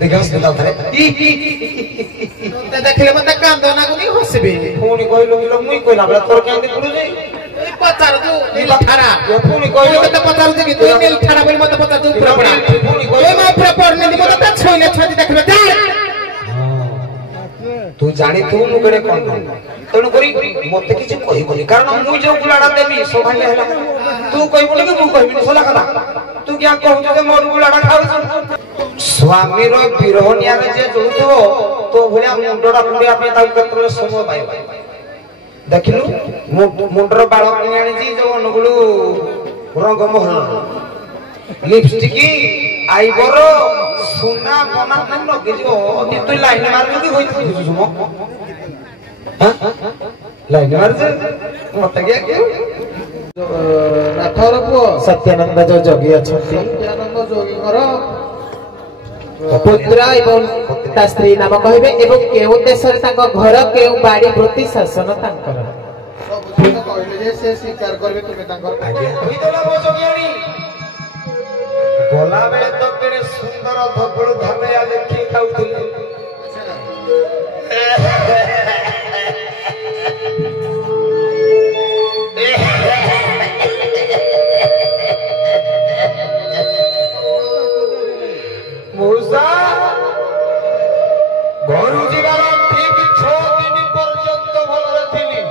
देखो हस्पिटाल थारे ते देखले मते कांदो ना गुनी हसबे पुणी कहलो किलो मुई कहला बला तोर केंदे पडुजे ए पचार जो नील ठाड़ा पुणी कहलो मते पचार जे कि तू नील ठाड़ा बोली मते पचार जो पूरा पड़ा पुणी ए मैं पूरा पढ़ने दी मते त छोइले छति देखबे जा तू जानी तू मुगड़े कोन तणु करी मते किछ कहि बोली कारण मुई जो गुलाडा देबी सोभाले हला तू कहि बोली कि तू कहिबी सला कथा तू क्या कहू जे मोर गुलाडा खाउ स्वामी रो विरहनिया रे जे जोथो तो भलिया मुंडडा पुडिया पे ता कत्र समय पाए देखिलु मुंडर बाळ कियाणी जी जो अनुगुलु रंग महल लिपस्टिक आईब्रो सोना बना न लगे जो अभी तू लाइन मार लगी होई तू सुमो हां लाइन मार जे मत गया के राठौर पुओ सत्यानंद जो जोगी अछंती सत्यानंद जोगी घर पुत्र एवं ता स्त्री नाम कहबे एवं केउ देशरे ताको घर केउ बाड़ी वृत्ति शासन तांकर कहले जे से स्वीकार करबे तुमे तांकर होई देला बो जोगियाणी गोला बेले तो केने सुंदर धबळु धामेया देखि खाउथिले मुसा घरु जिबार ठीक 6 दिन पर्यंत भलरे थिली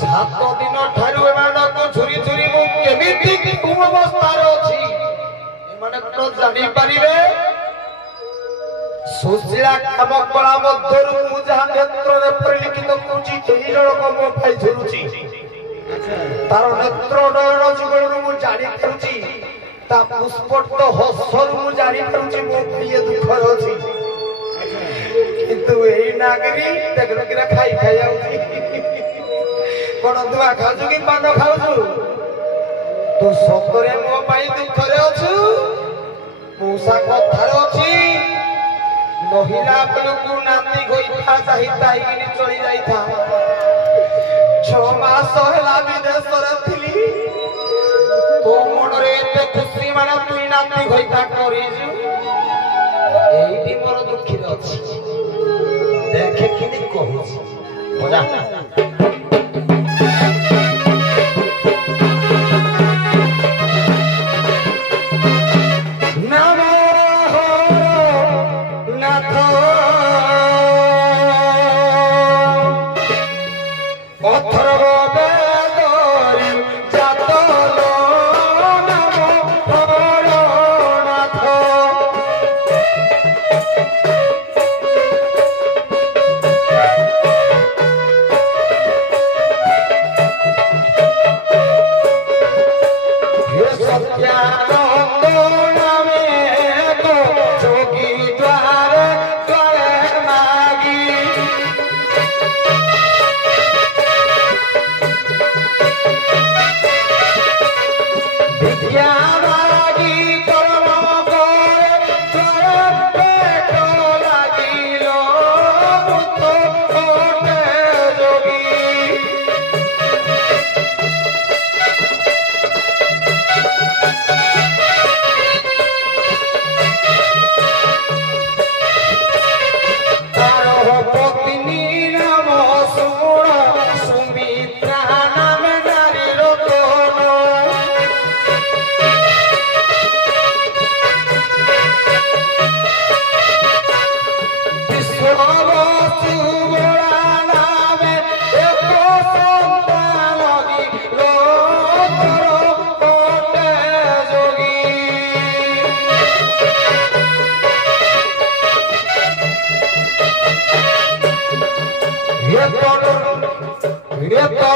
7 दिन ठारू एमाडको छुरी छुरी मु केमिति कोन अवस्था रे अछि माने तो जानि परिबे सुशीला काम कला मध्यरु मु जहा नेत्र रे परिलिखित कुची तेई जणक मो भाई झुरुची तार नेत्र डर जुगळु मु जानि करूची ता पुष्पट तो हसरु मु जानि करूची मो प्रिय दुख रछि किंतु एई नागरी देखलकिरा खाई खाई आउची कोन दुआ खाउछु कि पान खाउछु तू सतरे मो पाई दुख रे अछु मूसा कथार अछि महिला बेलकु नाती होइथा चाहिता इनी चली जाइथा 6 मास होला विदेश रे थिली तो मोडरे एते खुशी माने तू नाती होइथा करिजु एइटी मोर दुखी अछि देखे किनी कहूछि मजा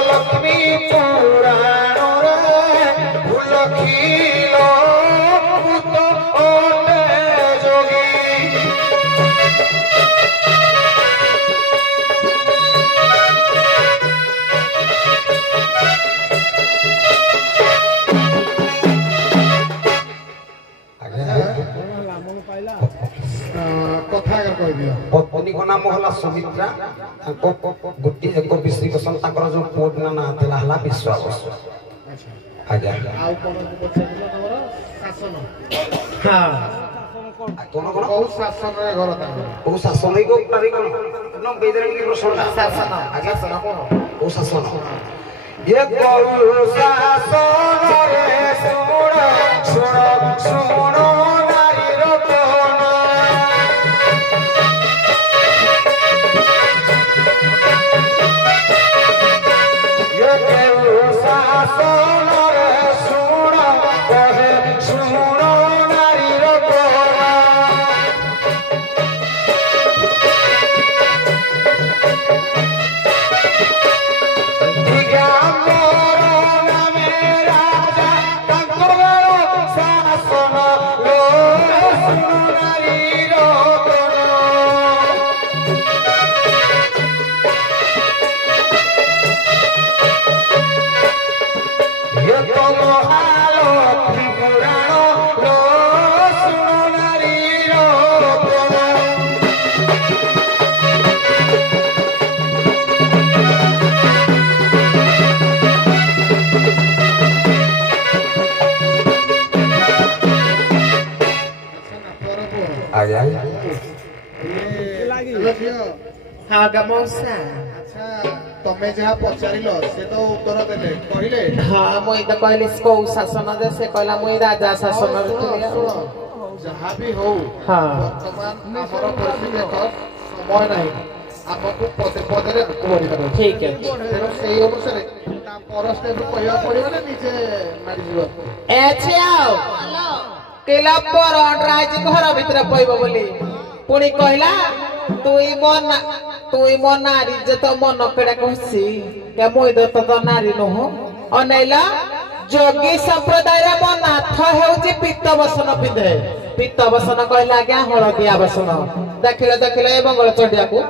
लक्ष्मी पुराण भूलखिलो जोगी पत्नी को नाम होला सुमित्रा गोटी एक विश्री बसन ताकर जो पुओ ना थला हला विश्वास आज्ञा आउ कोन पछे दिलो तमरो शासन हां কোন কোন বহু ଶାସନରେ ଘର ତାଙ୍କର କୋଉ ଶାସନ ଏଇ କୋଉ ତାରିଖ କଣ ନ ବେଦରାଣୀ କି ପ୍ରଶ୍ନଟା ଶାସନ ଆଜ୍ଞା ଶାସନ କଣ କୋଉ ଶାସନ ये कोउ शासनरे सुण सुण सुण नारी रतन ये कोउ शासनरे सुण कहे सुण नारी रतन आया हाँ गमौसा ଆଚ୍ଛା ତମେ ଯାହା ପଚାରିଲ ସେ ତ ଉତ୍ତର ଦେଲେ କହିଲେ हाँ मुई तो कहली कोउ शासन दे से कहला मुई राजा शासन रे ଶୁଣ ଯାହା ବି ହଉ हाँ ବର୍ତ୍ତମାନ ଆମର ପରିସ୍ଥିତି ଦେଖ ସମୟ ନାହିଁ ଆମକୁ ପଦେ ପଦରେ ଆଗକୁ ବଢିବାର ଅଛି ठीक है ତେଣୁ ସେଇ ଅନୁସାରେ ତା ପର ଷ୍ଟେପ କହିବାକୁ ପଡିବ ନା ନିଜେ ମାଡ଼ିଯିବ ए छियाओ केला पर राज घर भीतर पइबो बोली पुणी कहला तुई मो नारी जे तो मन केड़ा कहसी के मुई तो नारी नो अनैला जोगी संप्रदाय रे मो नाथ हेउची पित्त बसन पिंधे पित्त बसन कहला आज्ञा हळदिया बसन देखिले ए मंगल चंडिया को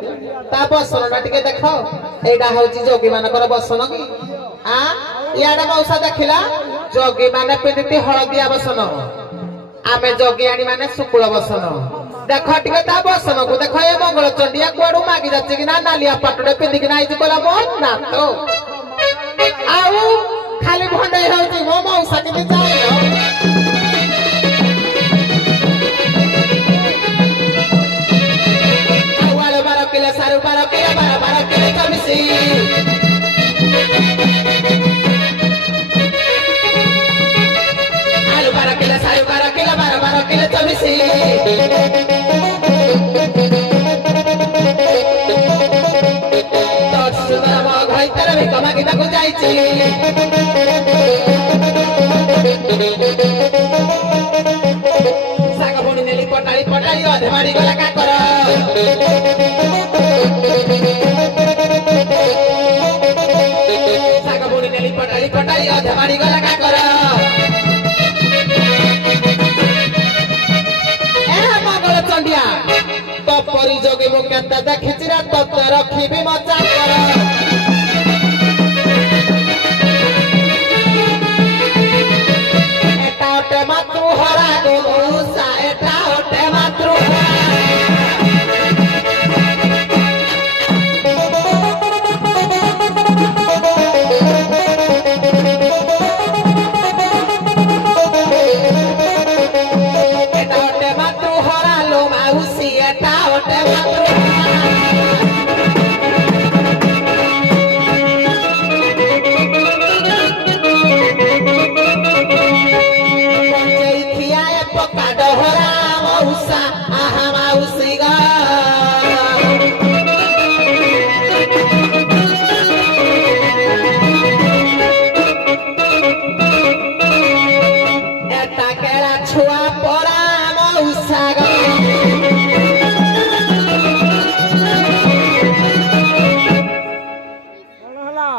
ता बसनटा टिके देखो एडा हेउची जोगी मानकर बसन की आ याडा मौसा देखिला जोगी माने पिंधती हळदिया बसन आमे जोगी आनी माने शुक्ल बसन देख टिके ता बसन को देख ए मंगल चंडिया कोडू मागी जाचे कि ना नालिया पाटडे पिंधि कि नाइ कोला मोन ना तो आउ खाली भंडे होउची मो मौसा कि जाइयो आवाले 12 किलो सारू 12 किलो 12 किलो कमिसी आलू 12 किलो सारू 12 किलो 12 किलो चमिसी तो सुंदर म घाई तर भी कमा की ताको जाईची साग बुणी नेली पटाली पटाली अधे मारी गला का कर साग बुणी नेली पटाली पटाली अधे मारी गला का कर ए मंगल चंडिया तो परी जोगी मु केते देखिछि रे तो रखिबी मजा कर एटा ओटे मातृ हरा दो सा एटा ओटे मातृ एटा ओटे मातृ हरा लो माउसी एटा ओटे मातृ छुआ पड़ा मौसा हेलो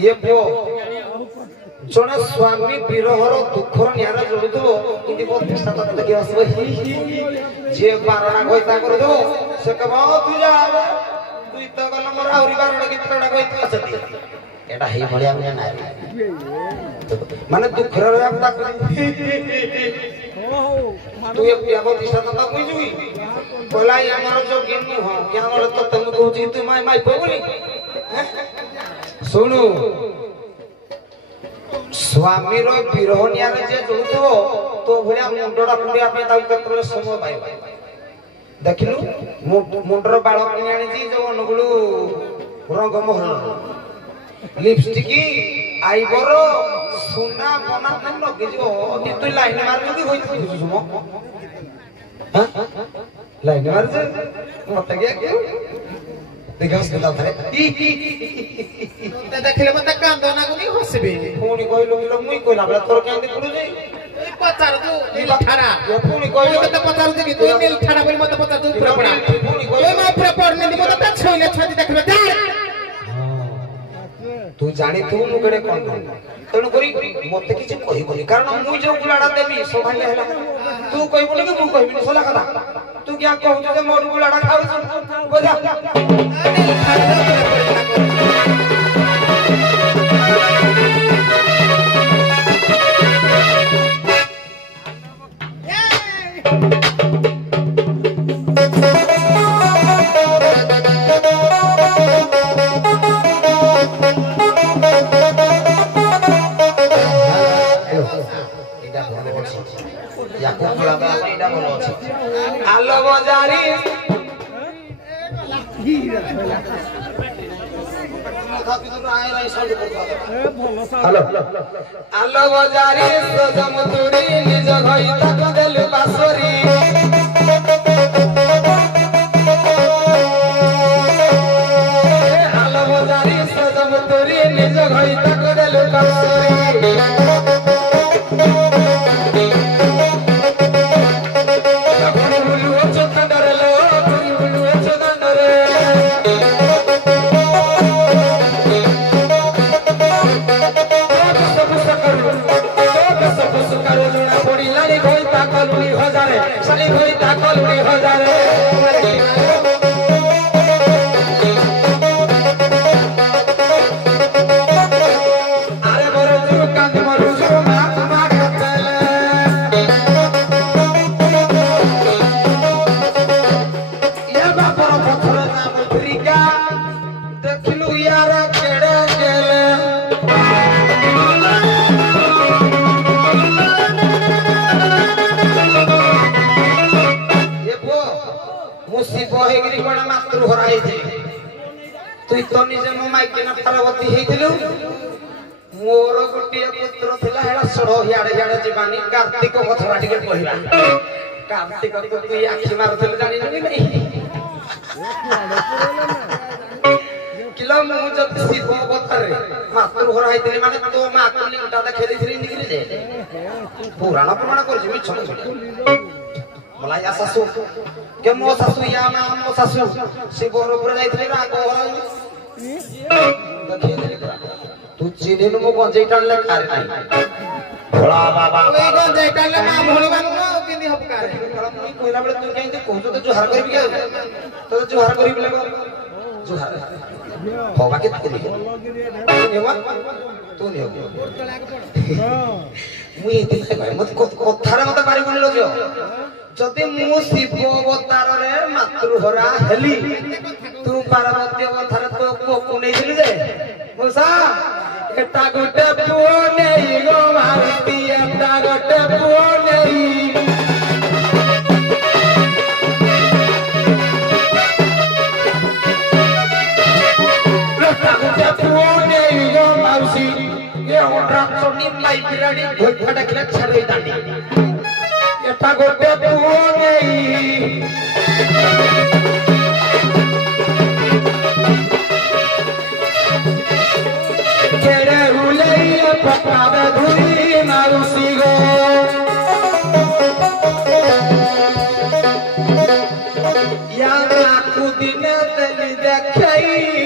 ये पुओ जने स्वामी विरहर दुखर नियारा जळुथबो किंती प्रतिष्ठा तक देखि आसबो जे बारणा कइता करदो से कबो तू जा तू त गल मोर आउरी बारणा की तरडा कइता असती एटा हे भलिया मने नारी माने दुखर रे हम ताक तू ये पिया प्रतिष्ठा तक बुझुई बोला हमर जो ज्ञानी हो ज्ञान रे तो तुम कहू जी तू माय माय पगुली ଶୁଣୁ ସ୍ୱାମୀର ବିରହ ନିଆରେ ଯେ ଜଳୁଥିବ ତୋ ଭଳିଆ ମୁଣ୍ଡଟା କୁଣ୍ଡିଆ ପାଇଁ ତାକୁ କେତେବେଳେ ସମୟ ପାଇବ ଦେଖିଲୁ ମୁଣ୍ଡର ବାଳ କିଣି ଆଣିଛି ଯୋଉ ଅନୁଗୁଳ ରଙ୍ଗମହଲ লিপস্টিক আইবর সোনা বনা নাই লগে যে তুই লাইন মারলি কি হইতে খুঁজুছ ম হ্যাঁ লাইন মারছে মতে কে দেখাস গলা ধরে তে দেখিলে মতে কান্দ না গুনি হসবে পুনি কইলো কিলো মুই কইলা বলা তোর কেন দেখলু যে এই পচার দু নীল ঠাড়া পুনি কইলো মতে পচার দে কি তুই নীল ঠাড়া বলি মতে পচার দু পুরা পড়া পুনি ওই মা পুরা পড়নে দি মতে তা ছইলে ছদি দেখবে যা तू जानी तू मुगड़े कौन तेणु करी मते किछि कहिबोनी कारण मुई जो गुलाडा देबी सौभाग्य हैला तू कहिबोनी कि मु कहिबिनी सला कथा तू क्या कहू जे मोर गुलाडा खाउ बोझा आलो बजारी हेलो आलो बजारी सजम तुड़ी निज घई तक देलु बासरी आलो बजारी सजम तुड़ी निज घई तक देलु बासरी तुई तो निजे मो माइकेना पार्वती हेतिलु मोर गुटिया पुत्र थिला हेला सड़ो हियाडे हियाडे जीवानी कार्तिक कथा टिके कहिबा कार्तिक को तू आखि मारथल जानि नी नहीं किलो मु जब शिव अवतार मातृ घर हेतिले माने तो मा कुली उटा देखै दिथिली निकली जे पुराण प्रमाण करछि मिछ मला या सासू के मो सासू या ना मो सासू से गोर ऊपर जाइथले राग होला देखै देली तू चिनिनु मो गंजई टाणले खारे नाही भोला बाबा ओई गंजई टाणले मा भोली बानु केनी हब कारे मुई कहला बळे तू केंते कहू तो जुहार करबी के तो जुहार करबी ले जुहार होबा के तू नेवा तू नेव मुई एते भाई मत कथारे मत पारि कोन लगियो जदि मु शिव अवतार रे मातृहरा हेली तू पार्वती अवतार तो को नै दिली जे मोसा एटा गोटे पुओ नेई गो भारती एटा गोटे पुओ नेई एटा गोटे पुओ नेई गो माउसी ये ओड्रा सोनी माई बिराडी भोइफा डाकले छाड़े दांडी एटा गोटे पुओ नेई केड़े हुलई पकावे धुरी मारुसी गो या नाकु दिन तली देखई